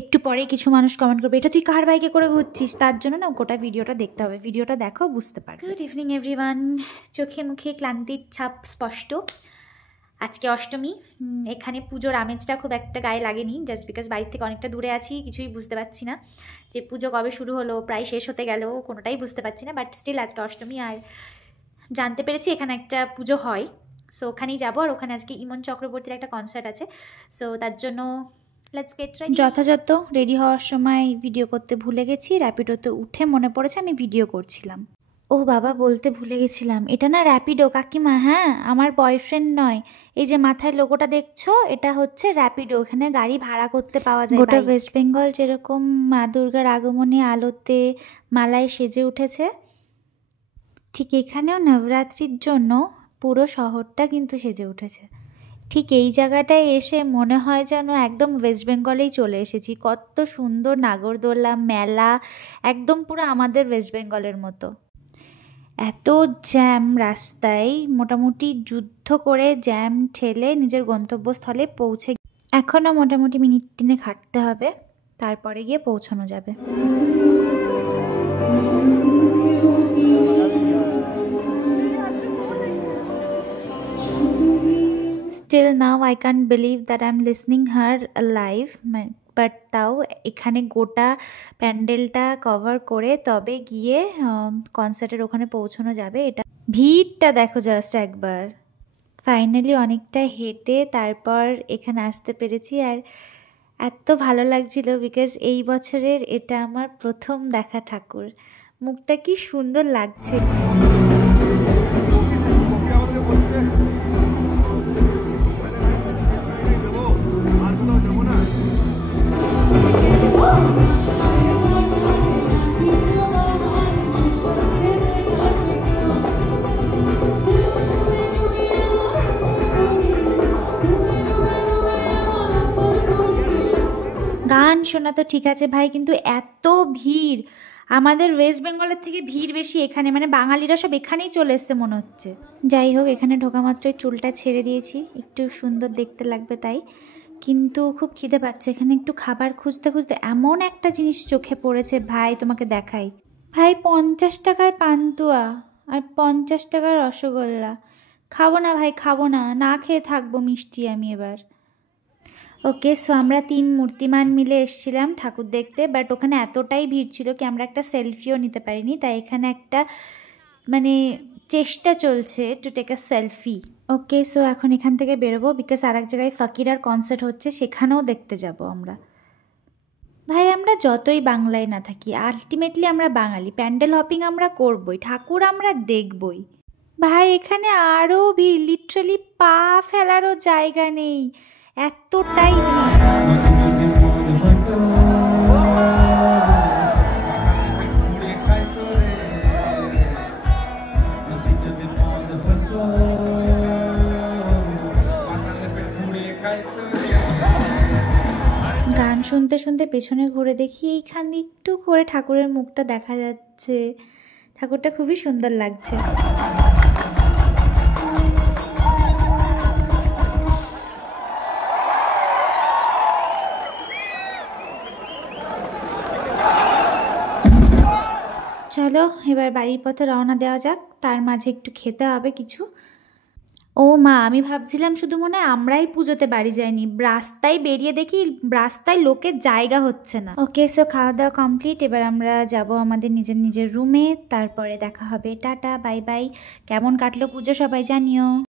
একটু পরে কিছু মানুষ কমেন্ট করবে এটা তুই কার বাইকে করে ঘুরছিস, তার জন্য না গোটা ভিডিওটা দেখতে হবে, ভিডিওটা দেখো বুঝতে পারবে। গুড ইভিনিং এভরিওয়ান, চোখে মুখে ক্লান্তির ছাপ স্পষ্ট। আজকে অষ্টমী, এখানে পুজোর আমেজটা খুব একটা গায়ে লাগেনি, জাস্ট বিকজ বাড়ির থেকে অনেকটা দূরে আছি, কিছুই বুঝতে পারছি না যে পুজো কবে শুরু হলো, প্রায় শেষ হতে গেল, কোনোটাই বুঝতে পারছি না। বাট স্টিল আজকে অষ্টমী, আর জানতে পেরেছি এখানে একটা পুজো হয়, সো ওখানেই যাবো। আর ওখানে আজকে ইমন চক্রবর্তীর একটা কনসার্ট আছে, সো তার জন্য লেটস গেট রেডি। যথাযথ রেডি হওয়ার সময় ভিডিও করতে ভুলে গেছি, র্যাপিডোতে উঠে মনে পড়েছে আমি ভিডিও করছিলাম। ও বাবা, বলতে ভুলে গেছিলাম, এটা না র্যাপিডো কাকিমা, হ্যাঁ আমার বয়ফ্রেন্ড নয়। এই যে মাথায় লোগোটা দেখছো, এটা হচ্ছে র্যাপিডো, এখানে গাড়ি ভাড়া করতে পাওয়া যায়। গোটা ওয়েস্ট বেঙ্গল যেরকম মা দুর্গার আগমনে আলোতে মালায় সেজে উঠেছে, ঠিক এখানেও নবরাত্রির জন্য পুরো শহরটা কিন্তু সেজে উঠেছে। ঠিক এই জায়গাটায় এসে মনে হয় যেন একদম ওয়েস্ট বেঙ্গলেই চলে এসেছি। কত সুন্দর নাগরদোলা, মেলা, একদম পুরো আমাদের ওয়েস্ট বেঙ্গলের মতো। এত জ্যাম রাস্তায়, মোটামুটি যুদ্ধ করে জ্যাম ঠেলে নিজের গন্তব্যস্থলে পৌঁছে, এখনও মোটামুটি মিনিট 3 হাঁটতে হবে, তারপরে গিয়ে পৌঁছানো যাবে। Still now I can't believe that I'm listening her live, but তাও এখানে গোটা প্যান্ডেলটা কভার করে তবে গিয়ে কনসার্টের ওখানে পৌঁছানো যাবে। এটা ভিড়টা দেখো জাস্ট একবার। ফাইনালি অনেকটা হেঁটে তারপর এখানে আসতে পেরেছি, আর এত ভালো লাগছিল বিকজ এই বছরের এটা আমার প্রথম দেখা ঠাকুর। মুখটা কি সুন্দর লাগছে। গান শোনা তো ঠিক আছে ভাই, কিন্তু এত ভিড়, আমাদের ওয়েস্ট বেঙ্গলের থেকে ভিড় বেশি এখানে, মানে বাঙালিরা সব এখানেই চলে এসছে মনে হচ্ছে। যাই হোক, এখানে ঢোকা মাত্রই চুলটা ছেড়ে দিয়েছি, একটু সুন্দর দেখতে লাগবে তাই। কিন্তু খুব খিদে পাচ্ছে, এখানে একটু খাবার খুঁজতে খুঁজতে এমন একটা জিনিস চোখে পড়েছে ভাই, তোমাকে দেখাই। ভাই 50 টাকার পান্তুয়া আর 50 টাকার রসগোল্লা, খাবো না ভাই, খাবো না, না খেয়ে থাকবো মিষ্টি আমি এবার। ওকে, সো আমরা 3 মূর্তিমান মিলে এসেছিলাম ঠাকুর দেখতে, বাট ওখানে এতটাই ভিড় ছিল কি আমরা একটা সেলফিও নিতে পারিনি, তাই এখানে একটা মানে চেষ্টা চলছে to take a selfie. Okay, so এখন এখান থেকে বেরোবো, বিকজ আর এক জায়গায় ফকিরার কনসার্ট হচ্ছে, সেখানেও দেখতে যাব আমরা। ভাই আমরা যতই বাংলায় না থাকি, আলটিমেটলি আমরা বাঙালি, প্যান্ডেল হপিং আমরা করবই, ঠাকুর আমরা দেখবই। ভাই এখানে আরও ভিড়, লিটারালি পা ফেলারও জায়গা নেই, এতটাই গান শুনতে শুনতে পেছনে ঘুরে দেখি এইখানে একটু করে ঠাকুরের মুখটা দেখা যাচ্ছে, ঠাকুরটা খুবই সুন্দর লাগছে। চলো এবার বাড়ির পথে রওনা দেওয়া যাক, তার মাঝে একটু খেতে হবে কিছু। ও মা, আমি ভাবছিলাম শুধু মনে হয় আমরাই পুজোতে বাড়ি যাইনি, রাস্তায় বেরিয়ে দেখি রাস্তায় লোকের জায়গা হচ্ছে না। ওকে, সো খাওয়া দাওয়া কমপ্লিট, এবার আমরা যাব আমাদের নিজের নিজের রুমে, তারপরে দেখা হবে, টাটা বাই বাই। কেমন কাটলো পুজো সবাই জানিও।